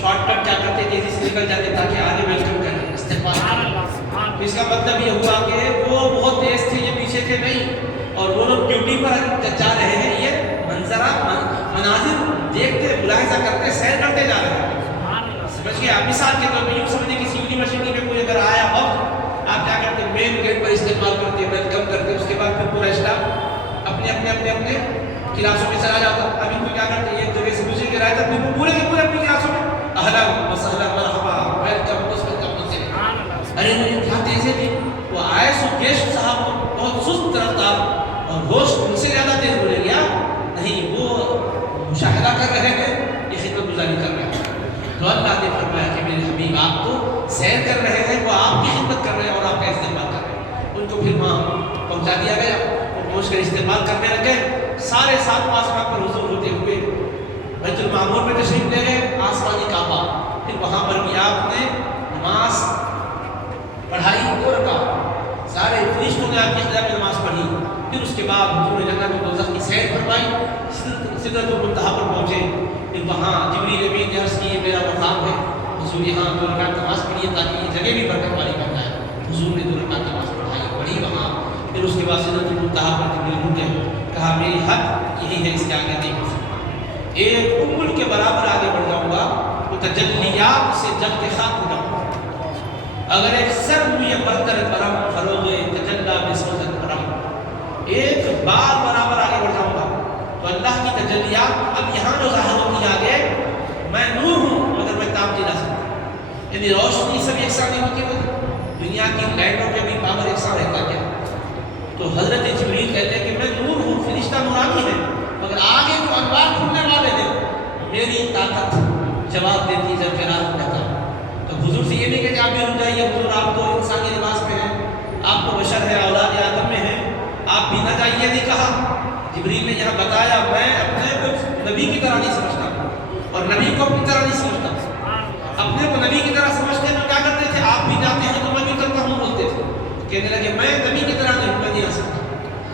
شارٹ کٹ کیا کرتے ہیں؟ تیزی سے نکل جاتے تاکہ آگے ویلکم کریں استقبال. اس کا مطلب یہ ہوا کہ وہ بہت تیز تھے، یہ پیچھے تھے نہیں. اور وہ لوگ ڈیوٹی پر جا رہے ہیں، یہ مناظر دیکھتے ملاحظہ کرتے سیر کرتے جا رہے ہیں. سمجھ گئے آپ؟ مثال کے طور پہ یوں سمجھیں کسی یونیورسٹی میں کوئی اگر آیا وقت، آپ کیا کرتے ہیں؟ مین گیٹ پر استقبال کرتے ہیں، ویلکم کرتے ہیں. اس کے بعد پھر پورا اسٹاف اپنے کلاسوں میں چلا جاتا. اب ان کو کیا کرتے ہیں؟ ایک جگہ سے دوسری جگہ آتا پھر پورے کے پورے اپنی کلاسوں میں اہلا وسہلا مرحبا ویلکم ویلکم. ارے کیا تیزی تھی وہ آئے سو گیسٹ صاحب بہت سست رفتار اور ہوش ان سے زیادہ تیز بولے گیا نہیں، وہ مشاہدہ کر رہے ہیں، یہ خدمت گزاری کر رہے ہیں. تو اللہ نے فرمایا کہ میرے حبیب آپ تو سیر کر رہے ہیں، وہ آپ کی خدمت کر رہے ہیں اور آپ کا استقبال کر رہے ہیں. ان کو پھر وہاں پہنچا دیا گیا. وہ پہنچ کر استقبال کرنے لگے. سارے ساتھ آسمان پر حضور ہوتے ہوئے بیت المعمور میں تشریف لے گئے، آسمانی کعبہ. پھر وہاں پر بھی آپ نے نماز پڑھائی 2 رکعت. سارے فرشتوں نے آپ کی خدا میں نماز پڑھی. پھر اس کے بعد حضور نے جنت و دوزخ کی سیر فرمائی. سدرۃ المنتہا پر پہنچے. پھر وہاں جبریل امین نے عرض کی یہ میرا مقام ہے، حضور یہاں 2 رکعت نماز پڑھیے تاکہ یہ جگہ بھی برکت والی بن جائے. حضور نے 2 رکعت نماز پڑھی وہاں. پھر اس کے بعد سدرۃ المنتہا پر جبریل رکے، کہا میری حد یہی ہے، اس کے آگے نہیں بڑھ سکتا. ایک انگل کے برابر آگے بڑھ جاؤں گا تو تجلیات سے جب کے خاک ہو جاؤں گا. اگر ایک سر ہوئی برتر برم فروغ تجلا بسوزت برم، ایک بار برابر آگے بڑھ جاؤں گا تو اللہ کی تجلیات اب یہاں جو ظاہر ہوتی ہے آگے. میں نور ہوں مگر میں تاب نہیں لا سکتا، یعنی روشنی سب یکساں نہیں ہوتی. ہوتی دنیا کی لائٹوں کے بھی پاور یکساں رہتا کیا؟ تو حضرت جبریل کہتے ہیں کہ میں نور ہوں، فرشتہ نورانی ہے، مگر آگے جو انوار کھلنے والے ہیں میری طاقت جواب دیتی جب فراغ رہتا. تو حضور سے یہ نہیں کہ آپ بھی رک جائیے، حضور آپ تو انسانی لباس میں ہیں، آپ تو بشر ہے، اولاد آدم میں ہیں، آپ بھی نہ جائیے نہیں کہا. جبریل نے یہاں بتایا میں اپنے کو نبی کی طرح نہیں سمجھتا اور نبی کو اپنی طرح نہیں سمجھتا. اپنے کو نبی کی طرح سمجھتے تو کیا کرتے تھے؟ آپ بھی جاتے ہیں تو میں بھی کرتا ہوں بولتے تھے. کہنے لگے میں نبی کی طرح نہیں آ سکتا.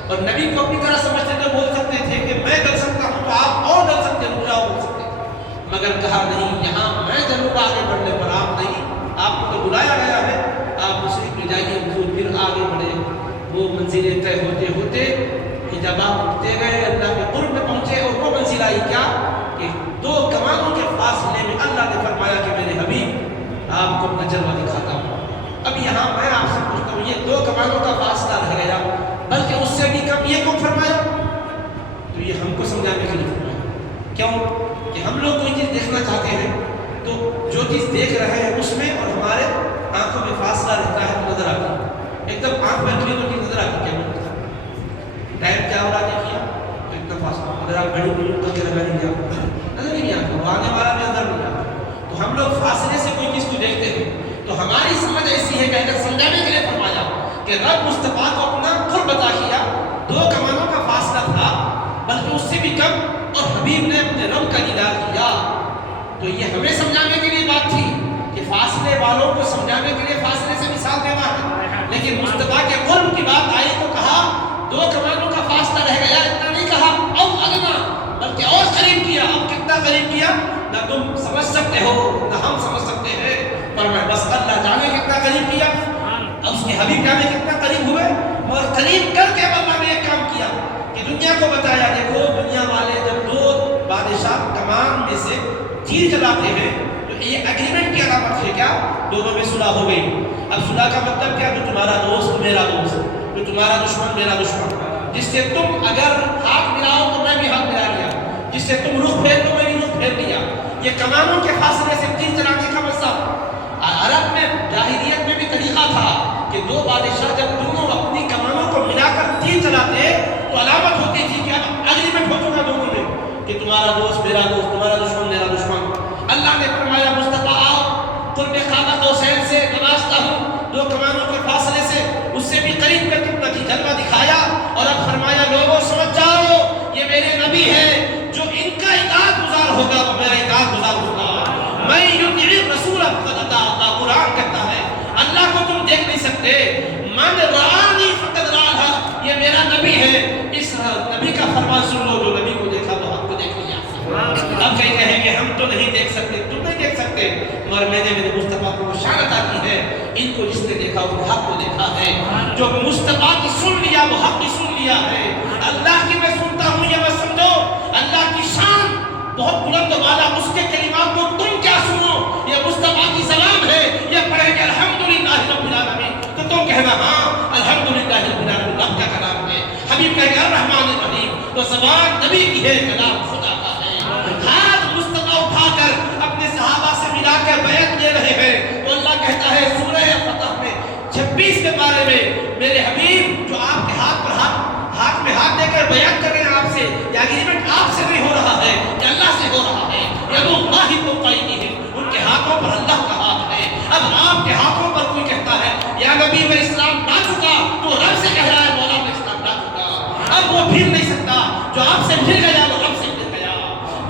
اور نبی کو اپنی طرح سمجھتے تو بول سکتے تھے کہ میں ڈر سکتا ہوں تو آپ اور ڈر سکتے ہیں، مجھے بول سکتے تھے. مگر کہا نہیں، یہاں میں چلوں گا آگے بڑھنے پر، آپ نہیں. آپ کو تو بلایا گیا ہے، آپ تشریف لے جائیے. حضور پھر آگے بڑھے. وہ منزلیں طے ہوتے ہوتے حجابات اٹھتے گئے، اللہ کے قرب میں پہنچے. اور وہ منزل آئی کیا کہ 2 کمانوں کے فاصلے میں اللہ نے فرمایا کہ میرے حبیب آپ کو اپنا جلوہ دکھاتا ہوں. اب یہاں میں آپ سے پوچھتا ہوں، یہ 2 کمانوں کا فاصلہ رہ گیا، بلکہ اس سے بھی کم یہ کیوں فرمایا؟ تو یہ ہم کو سمجھانے کے لیے فرمایا. کیوں کہ ہم لوگ کوئی چیز دیکھنا چاہتے ہیں تو جو چیز دیکھ رہے ہیں اس میں اور ہمارے آنکھوں میں فاصلہ رہتا ہے تو نظر آتی ہے. ایک دم آنکھ بند ہوئی تو نظر آتی کیا بولتا ٹائم کیا ہو رہا ہے کیا تو ایک دم فاصلہ. اگر آپ گھڑی بجٹ کر کے لگا نہیں گیا نظر ہی نہیں آتا، وہ آنے والا بھی نظر نہیں آتا. تو ہم لوگ فاصلے سے کوئی چیز کو دیکھتے ہیں تو ہماری سمجھ ایسی ہے کہ اگر سمجھانے کے لیے فرمایا کہ رب مصطفیٰ کو اپنا قرب عطا کیا، 2 کمانوں کا فاصلہ تھا بلکہ اس سے بھی کم، اور حبیب نے اپنے رب کا دیدار کیا. تو یہ ہمیں سمجھانے کے لیے بات تھی کہ فاصلے والوں کو سمجھانے کے لیے فاصلے سے مثال دینا ہے. لیکن مصطفیٰ کے قرب کی بات آئی تو کہا 2 کمانوں کا فاصلہ رہ گیا. اتنا نہیں کہا او ادنا، بلکہ اور قریب کیا. اب کتنا قریب کیا نہ تم سمجھ سکتے ہو نہ ہم سمجھ سکتے ہیں، پر میں بس اللہ جانے کتنا قریب کیا. اب اس کے حبیب جانے کتنا قریب ہوئے، اور قریب کر کے اللہ نے ایک کام کیا کہ دنیا کو بتایا. دیکھو دنیا والے جب 2 بادشاہ کمان میں سے تیر چلاتے ہیں تو یہ ایگریمنٹ کی علامت ہے کیا؟ دونوں میں صلح ہو گئی. اب صلح کا مطلب کیا؟ جو تمہارا دوست میرا دوست، جو تمہارا دشمن میرا دشمن، جس سے تم اگر ہاتھ ملاؤ تو میں بھی ہاتھ ملا لیا، جس سے تم رخ پھیر لو میں بھی رخ پھیر لیا۔ یہ کمانوں کے فاصلے سے تیر چلانے کا مطلب۔ عرب میں جاہلیت میں بھی طریقہ تھا کہ دو بادشاہ جب دونوں اپنی کمانوں کو ملا کر تیر چلاتے تو علامت ہوتی تھی کہ اب اگریمنٹ ہو چکا دونوں میں کہ تمہارا دوست میرا دوست، تمہارا دشمن میرا دشمن۔ اللہ نے فرمایا مصطفیٰ آؤ قرب قعبہ قوسین سے نوازتا ہوں، دو کمانوں کے فاصلے سے، اس سے بھی قریب کر کے کی جلوہ دکھایا، اور اب فرمایا لوگوں سمجھ جاؤ یہ میرے نبی ہے، جو ان کا اطاعت گزار ہوگا وہ میرا اطاعت گزار ہوگا۔ میں یطیع الرسول فقد اطاع اللہ، قرآن کہتا ہے اللہ کو تم دیکھ نہیں سکتے، من رآنی فقد رآ اللہ، یہ میرا نبی ہے، اس نبی کا فرمان سن لو، جو نبی کو دیکھا تو حق کو دیکھ لیا۔ اب کہیں کہیں گے ہم تو نہیں دیکھ سکتے، تم نہیں دیکھ سکتے، مگر میں نے میرے مصطفیٰ کو شان عطا کی ہے، ان کو جس نے دیکھا وہ حق کو دیکھا ہے، جو مصطفیٰ کی سن لیا وہ حق کی سن لیا ہے۔ اللہ کی میں سنتا ہوں یہ مت سمجھو، اللہ کی شان بہت بلند و بالا، اس کے کلمات کو تم کیا سنو، یہ مصطفیٰ کی سلام ہے، یہ پڑھیں گے الحمدللہ رب العالمین تو تم کہنا ہاں الحمدللہ رب العالمین رب کا کلام ہے، حبیب کہے گا الرحمن الرحیم تو زبان نبی کی ہے، کلام خدا کا ہے۔ ہاتھ مصطفیٰ اٹھا کر اپنے صحابہ سے ملا کر بیعت لے رہے ہیں تو اللہ کہتا ہے سورہ فتح میں 26 کے بارے میں، میرے حبیب جو آپ کے ہاتھ میں ہاتھ دے کر بیعت کر رہے ہیں آپ سے، یہ اگریمنٹ آپ سے نہیں ہو رہا ہے، یہ اللہ سے ہو رہا ہے، ید اللہ فوق ایدیہم، ان کے ہاتھوں پر اللہ کا ہاتھ ہے۔ اب آپ کے ہاتھوں پر کوئی کہتا ہے یا نبی میں اسلام لا چکا تو رب سے کہہ رہا ہے مولا میں اسلام لا چکا، اب وہ پھر نہیں سکتا، جو آپ سے پھر گیا وہ رب سے پھر گیا،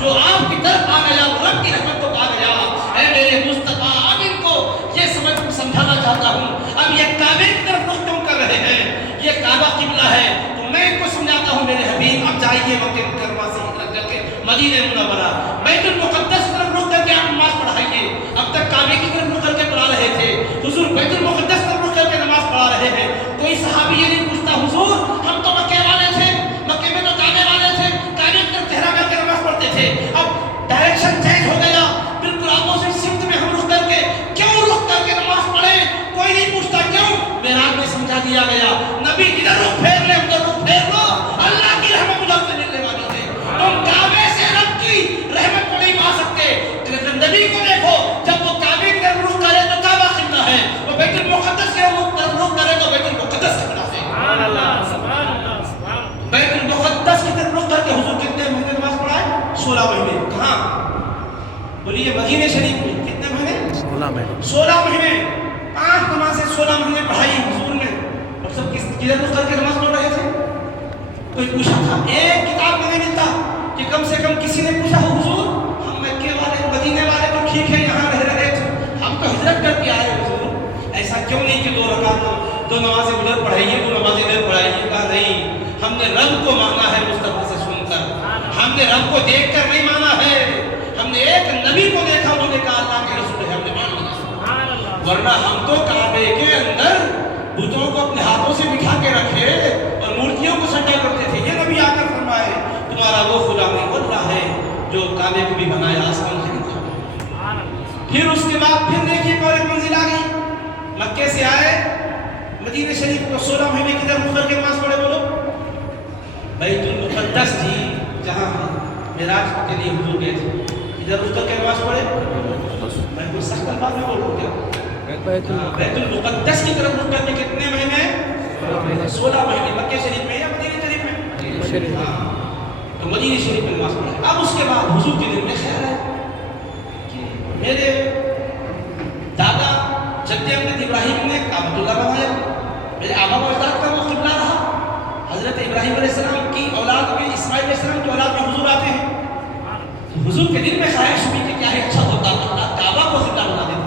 جو آپ کی طرف آ گیا وہ رب کی رحمت کو پا گیا۔ اے میرے مصطفیٰ اب ان کو یہ سمجھانا چاہتا ہوں، اب یہ کعبے کی طرف رخ کیوں کر رہے ہیں، یہ کعبہ قبلہ ہے تو میں ان کو سمجھاتا ہوں میرے حبیب اب جائیے مکہ مکرمہ سے ہجرت کر کے مدینہ منورہ بیت المقدس کی طرف رخ کر کے آپ نماز پڑھائیے۔ اب تک کعبے کی طرف رخ کر کے پڑھا رہے تھے، حضور بیت المقدس کی طرف رخ کر کے نماز پڑھا رہے ہیں، کوئی صحابی یہ نہیں پوچھتا حضور ہم تو مکے والے تھے، مکے میں تو کعبے والے تھے، کعبے کی طرف چہرہ کر کے نماز پڑھتے تھے، اب ڈائریکشن چینج ہو گیا، بالکل اپوزٹ سمت میں ہم رخ کر کے کیوں رخ کر کے نماز پڑھیں، کوئی نہیں پوچھتا کیوں، معراج میں سمجھا دیا گیا نبی جدھر رخ پھیر لے ادھر رخ پھیر لو، اللہ کی رحمت ادھر سے ملنے والی ہے، تم کعبے سے رب کی رحمت کو نہیں پا سکتے۔ نبی کو دیکھو جب وہ کعبے کی طرف رخ کرے تو کعبہ قبلہ ہے، وہ بیت المقدس کی طرف رخ کرے تو بیت المقدس قبلہ ہے۔ سبحان اللہ سبحان اللہ سبحان اللہ۔ بیت المقدس کی طرف رخ کر کے حضور کتنے مہینے نماز پڑھائے؟ 16 مہینے۔ کہاں؟ بولیے مدینہ شریف میں کتنے مہینے؟ 16 مہینے۔ 16 مہینے 5 نمازیں 16 مہینے پڑھائی حضور نے، اور سب کدھر رخ کر کے نماز پڑھ رہے تھے؟ کوئی پوچھا تھا؟ ایک کتاب میں نہیں ملتا کہ کم سے کم کسی نے پوچھا ہو حضور ہم مکے والے مدینے والے تو ٹھیک ہے یہاں رہ رہے تھے، ہم تو ہجرت کر کے آئے حضور، ایسا کیوں نہیں کہ 2 رکعت 2 نمازیں ادھر پڑھائیے 2 نمازیں ادھر پڑھائیے؟ کہا نہیں، ہم نے رب کو مانا ہے مصطفیٰ سے سن کر، ہم نے رب کو دیکھ کر نہیں مانا ہے، ہم نے ایک نبی کو دیکھا انہوں نے کہا اللہ کے رسول ہے ہم نے مان لیا، ورنہ ہم تو کعبے کے اندر بتوں کو اپنے ہاتھوں سے بٹھا کے رکھے اور مورتیوں کو سجا کرتے تھے۔ یہ نبی آ کر فرمائے تمہارا وہ خدا نہیں وہ اللہ ہے جو کعبے کو بھی بنایا آسمان سے نکالا۔ پھر اس کے بعد پھر دیکھیے اور ایک منزل آ گئی، مکے سے آئے مدینہ شریف کو 16 مہینے کدھر رخ کر کے نماز پڑھے بولو؟ بیت المقدس تھی جہاں معراج کے لیے حضور گئے تھے، ادھر رخ کر کے نماز پڑھے؟ میں کوئی سخت الفاظ میں بول رہا ہوں کیا؟ بیت المقدس کی طرف رخ کر کے کتنے مہینے؟ 16 مہینے۔ مکہ شریف میں یا مدینہ شریف میں؟ تو مدینہ شریف میں نماز پڑھا۔ اب اس کے بعد حضور کے دل میں خیال ہے کہ میرے دادا جد امجد ابراہیم نے کعبۃ اللہ بنایا، میرے آبا و اجداد کا وہ قبلہ رہا، حضرت ابراہیم علیہ السلام کی اولاد میں اسماعیل علیہ السلام کی اولاد میں حضور آتے ہیں، حضور کے دل میں خواہش ہوئی کہ کیا ہے اچھا ہوتا اللہ کعبہ کو قبلہ بنا دیتا،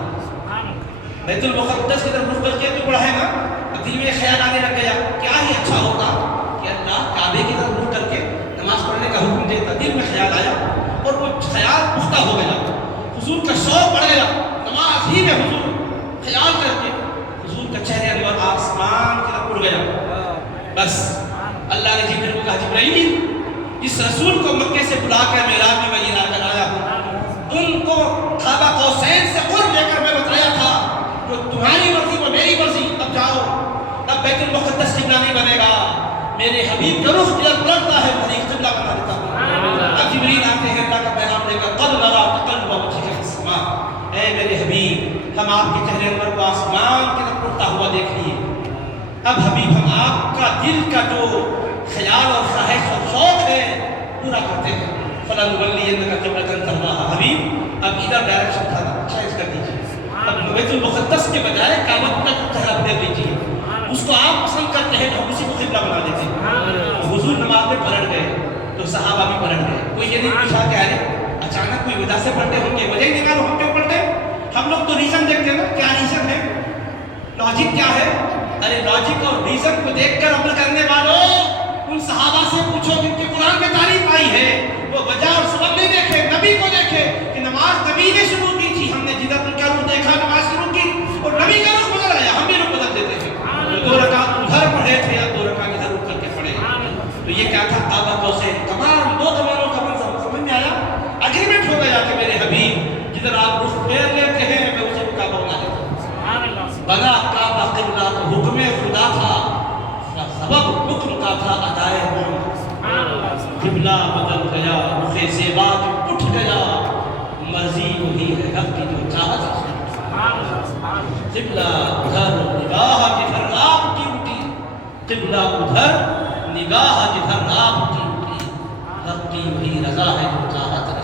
بیت المقدس کی طرف رخ کر کے تو بڑا ہے نا، اب دل میں خیال آنے لگ گیا کیا ہی اچھا ہوتا کہ اللہ کعبے کی طرف رخ کر کے نماز پڑھنے کا حکم دیتا، دل میں خیال آیا اور وہ خیال پختہ ہو گیا، حضور کا شوق بڑھ گیا، نماز ہی میں حضور خیال کر کے حضور کا چہرہ انور آسمان کی طرف اڑ گیا، بس اللہ نے جبرائیل کو کہا جبرائیل اس رسول کو مکے سے بلا کر معراج میں میں لا کر آیا ہوں، ان کو کعبہ قوسین سے قرب لے کر میں بتایا تھا جو تمہاری مرضی وہ میری بیت المقدس قبلہ نہیں بنے گا، میرے حبیب کا رخ جب پلٹتا ہے وہی قبلہ بنا دیتا ہوں۔ اب جبریل آتے ہیں اللہ کا پیغام لے کر، قد نرى تقلب وجهك في السماء، اے میرے حبیب ہم آپ کے چہرے انور کو آسمان کی طرف اڑتا ہوا دیکھ لیے، اب حبیب ہم آپ کا دل کا جو خیال اور خواہش اور شوق ہے پورا کرتے ہیں۔ فَلَنُوَلِّيَنَّكَ قِبْلَةً تَرْضَاهَا، حبیب اب ادھر ڈائریکشن تھا چینج کر دیجیے، اب بیت المقدس کے بجائے کعبہ کی طرف دے دیجیے، اس کو آپ پسند کرتے ہیں تو ہم اسی کو قبلہ بنا دیتے ہیں۔ حضور نماز میں پلٹ گئے تو صحابہ بھی پلٹ گئے، کوئی یہ نہیں پوچھا کہ ارے اچانک کوئی وجہ سے پلٹے ہوں گے، وجہ ہی نکالو ہم کیوں پلٹے؟ ہم لوگ تو ریزن دیکھتے ہیں نا، کیا ریزن ہے، لاجک کیا ہے؟ ارے لاجک اور ریزن کو دیکھ کر عمل کرنے والوں ان صحابہ سے پوچھو جن کے قرآن میں تعریف آئی ہے، وہ وجہ اور سبب نہیں دیکھے، نبی کو دیکھے کہ نماز نبی نے شروع کی تھی، ہم نے جدھر ان کا رخ دیکھا نماز شروع کی اور نبی کا رخ بدل آیا، ہم بھی رخ بدل دیتے ہیں، 2 رکعت ادھر پڑھے تھے یا 2 رکعت ادھر اٹھ کر کے پڑھے، تو یہ کیا تھا؟ کعبہ سے تمام 2 زمانوں کا منظر سمجھ میں آیا، اگریمنٹ ہو گیا کہ میرے حبیب جدھر آپ رخ پھیر لیتے ہیں میں اسے کعبہ بنا دیتا ہوں۔ بنا کعبہ قبلہ تو حکم خدا تھا، سبب حکم کا تھا ادائے قبلہ بدل گیا، رخ زیبا اٹھ گیا، مرضی وہی ہے حق کی جو چاہت ہے، قبلہ ادھر نگاہ جدھر آپ کی اٹھی، قبلہ ادھر نگاہ جدھر آپ کی اٹھی، حق کی وہی رضا ہے جو چاہت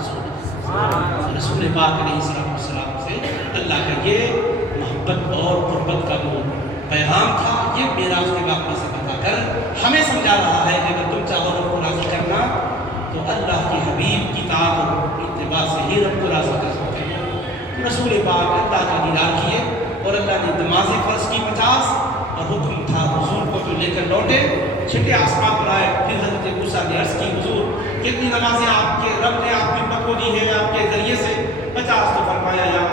رسول پاک علیہ السلام سے اللہ کا یہ محبت اور قربت کا وہ پیغام تھا، یہ معراج کے واقعے سے بتا کر ہمیں سمجھا رہا ہے کہ اگر تم چاہو رب کو راضی کرنا تو اللہ کے حبیب کی اطاعت اور اتباع سے ہی رب کو راضی کر سکتے ہیں۔ رسول پاک اللہ کا دیدار کیے اور اللہ نے نمازیں فرض کی 50 اور حکم تھا حضور کو جو لے کر لوٹے، چھٹے آسمان پر آئے، پھر حضرت موسیٰ نے عرض کی حضور کتنی نمازیں آپ کے رب نے آپ کی امت کو دی ہے آپ کے ذریعے سے؟ 50 تو فرمایا یا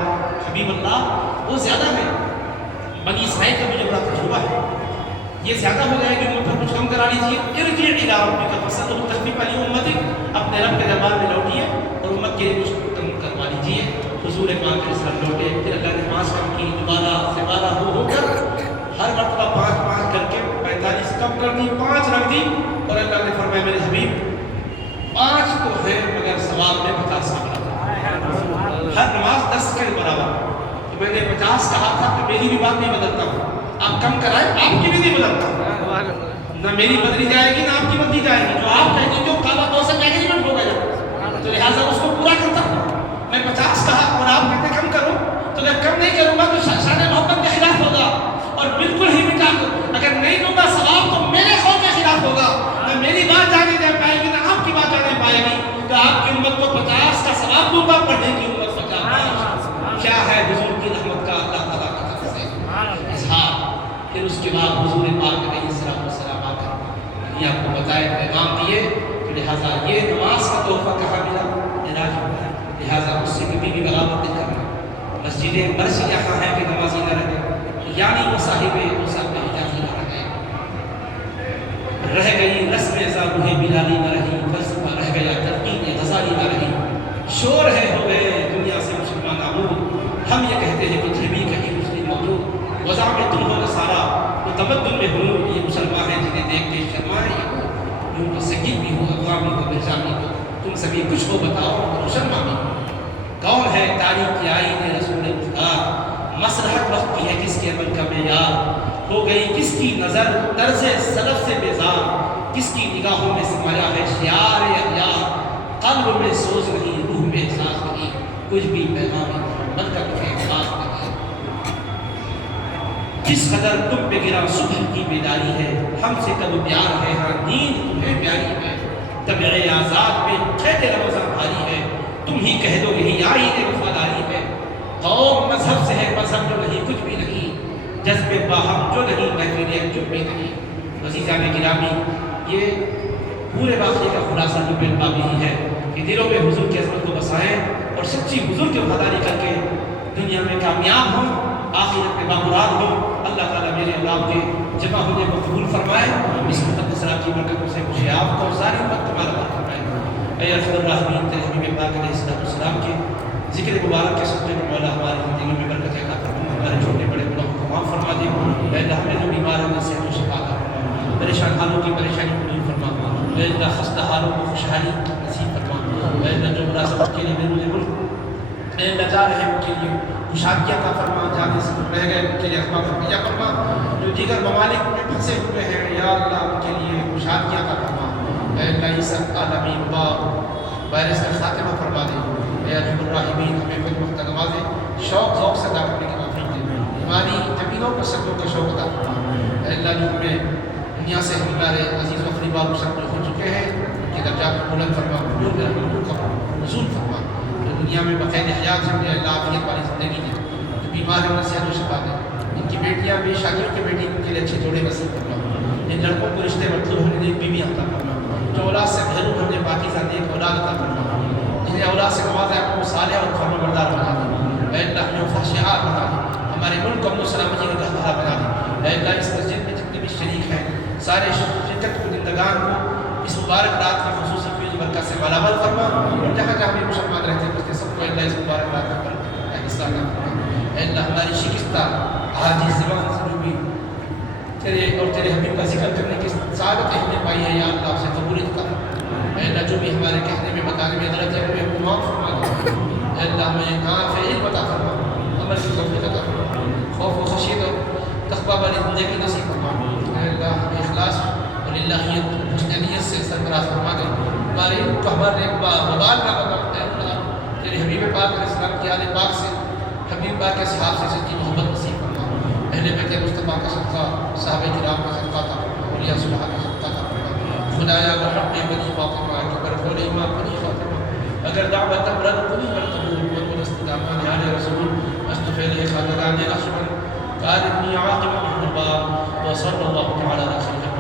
حبیب اللہ وہ زیادہ ہے، بنی اسرائیل کا مجھے بڑا تجربہ ہے، یہ زیادہ ہو جائے گی ان پر کچھ کم کرا لیجیے، ارجع الی ربک فاسألہ تخفیف لامتک، اپنے رب کے دربار میں لوٹیے اور امت کے لیے کچھ کم کروا لیجیے۔ حضور پاک علیہ السلام لوٹے، پھر اللہ نے 5 کم کی، دوبارہ ہو کر ہر مرتبہ 5 کر کے 45 کم کر دی، 5 رکھ دی اور اللہ نے فرمایا میرے حبیب 5 تو ہے مگر ثواب میں 50 کا برابر، ہر نماز 10 کے برابر، تو میں نے 50 کہا تھا کہ میری بھی بات نہیں بدلتا ہوں، آپ کم کرائیں آپ کی بھی نہیں بدلتا، نہ میری بدلی جائے گی نہ آپ کی بدلی جائے گی، جو آپ کہتے ہیں جو کعبہ تو سے ایگریمنٹ ہو گیا تو لہٰذا اس کو پورا کرتا ہوں، میں 50 کہا اور آپ کہتے کم کرو تو اگر کم نہیں کروں گا تو شان محبت کے خلاف ہوگا اور بالکل ہی مٹا دو، اگر نہیں دوں گا ثواب تو میرے خوف کے خلاف ہوگا، نہ میری بات جانے دے پائے گی نہ آپ کی بات جانے پائے گی، تو آپ کی امت کو 50 کا ثواب دوں گا، پڑھنے کی امت 50 کیا ہے حضور کی رحمت کا اللہ تعالیٰ کی طرف سے اظہار۔ پھر اس کے بعد حضور پاک علیہ السلام آ کر یہ آپ کو بتائے پیغام دیے، تو لہٰذا یہ نماز کا تحفہ کہاں ملا؟ معراج میں، لہٰذا اس سے کبھی بھی بغاوت نہیں کرنا، مسجد مرضی یہاں ہے کہ نمازی نہ رہے، یعنی وہ صاحب اجازت نہ رہ گئی رسم ازا روح بلالی نہ رہی، فلسفہ رہ گیا تلقین غزالی نہ رہی، شور ہے ہو گئے دنیا سے مسلمان نابود، ہم یہ کہتے ہیں کہ بھی کہیں مسلم موجود، وضع میں تم ہو سارا وہ تمدن میں ہوں، یہ مسلمان ہیں جنہیں دیکھتے شرمائے، یوں تو سگی بھی ہو اقوامی ہو برجامی ہو، تم سبھی کچھ ہو بتاؤ اور شرمامی ہو، کون ہے تاریخ کی آئین رسول خدا، مسلحت وقت کی ہے کس کے عمل کا معیار، ہو گئی کس کی نظر طرز سلف سے بیزار، کس کی نگاہوں میں سمایا ہے شعار اغیار، قلب میں سوز نہیں روح میں احساس نہیں، کچھ بھی پیغام محمد کا کچھ احساس نہیں، جس قدر تم پہ گرا صبح کی بیداری ہے، ہم سے کب پیار ہے ہاں نیند تمہیں پیاری ہے، طبع آزاد میں قید رمضان بھاری ہے، تم ہی کہہ دو یہی آئین وفاداری ہے، قوم مذہب سے ہے مذہب جو نہیں کچھ بھی نہیں، جذبے باہم جو نہیں محفل ایک چپ بھی نہیں۔ عزیزان گرامی، یہ پورے واقعے کا خلاصہ جو بالبا بھی ہے کہ دلوں میں حضور کی عظمت کو بسائیں اور سچی حضور کی وفاداری کر کے دنیا میں کامیاب ہوں، آخرت میں بامراد ہوں۔ اللہ تعالیٰ میرے اور آپ کے جمع ہونے کو قبول فرمائے، اس مقدس رات کی برکتوں سے مجھے آپ کو اور ساری امت کو مالا مال فرمائے۔ اے ارحم الراحمین، تیرے حبیب پاک علیہ السلام کے ذکر مبارک کے صدقے میں مولا ہمارے دلوں میں برکت عطا فرما، ہمارے چھوٹے بڑے گناہوں کو معاف فرما دے۔ اے اللہ ہمیں جو بیمار ہیں ان سے والوں کو خوشحالی نصیب فرما. اے اللہ جو ملازمت کے لیے بیرون ملک اے اللہ جا رہے ہیں ان کے لیے خوشحالی عطا فرما. جانے سے رہ گئے ان کے لیے اسباب مہیا فرما. جو دیگر ممالک میں پھنسے ہوئے ہیں یا اللہ ان کے لیے خوشحالی عطا فرما. اے اللہ اس عالمی وبا وائرس کا خاتمہ فرما دے. اے ارحم الراحمین ہمیں خود وقت نوازے, شوق ذوق سے ادا کرنے کی توفیق دے. ہماری زمینوں کو سبوں کا شوق عطا فرما. اے اللہ جو ہمیں دنیا سے ہمارے عزیز و قریبا رخصت ہو چکے ہیں ان کے درجات کو بلند فرما, قبول میں رحمت کا نزول فرما. جو دنیا میں بقید حیات ہیں انہیں اللہ عافیت والی زندگی دے. جو بیمار ہیں انہیں صحت و شفا دے. ان کی بیٹیاں بھی شادیوں کی بیٹی ان کے لیے اچھے جوڑے نصیب فرما. جن لڑکوں کو رشتے مطلوب ہونے دے بیوی عطا فرما. جو اولاد سے محروم ہیں انہیں پاکیزہ نیک اولاد عطا فرما. جنہیں اولاد سے نوازا ہے اپنے صالح اور فرما بردار بنا دے. اے اللہ ہمیں خواہشات بنا دے. ہمارے ملک کو امن و سلامتی کا گہوارہ بنا دے. اے اللہ اس مسجد میں جتنے بھی شریک ہیں سارے شرکت کنندگان کو اس مبارک رات کی خصوصی فیض برکت سے مالا مال فرما. اور جہاں جہاں بھی مسلمان رہتے ہیں اس سب کو اللہ اس مبارک رات پر حصہ عطا فرما. اے اللہ ہماری شکستہ عاجز زبان سے جو بھی تیرے اور تیرے حبیب کا ذکر کرنے کی سعادت ہم نے پائی ہے یا اللہ سے قبولیت کر. اے اللہ جو بھی ہمارے کہنے میں بتانے میں غلط ہے ہمیں معاف فرما دے. اے اللہ ہمیں نافع علم عطا فرما, عمل کی توفیق عطا فرما, خوف و خشیت اور تقویٰ والی زندگی نصیب فرما. اے اللہ ہمیں اخلاص اور للہیت حسن نیت سے سرفراز فرما دے. ہمارے علم کو ہمارے وبال نہ بنا. اے اللہ تیرے حبیب پاک علیہ السلام کی آل پاک سے حبیب پاک کے صحاب سے سچی محبت نصیب فرما. اہل بیت مصطفیٰ کا صدقہ, صحابہ کرام کا صدقہ عطا فرما, اولیاء صالحین کا صدقہ عطا فرما. خدایا بحق بنی فاطمہ کے برکول ایمان بنی فاطمہ اگر دعوت رد کنی مرتبول و استدامہ آل رسول استفیل خاندان نشمن قادمی عاقب محبوبہ وصلی اللہ تعالی علیہ وسلم.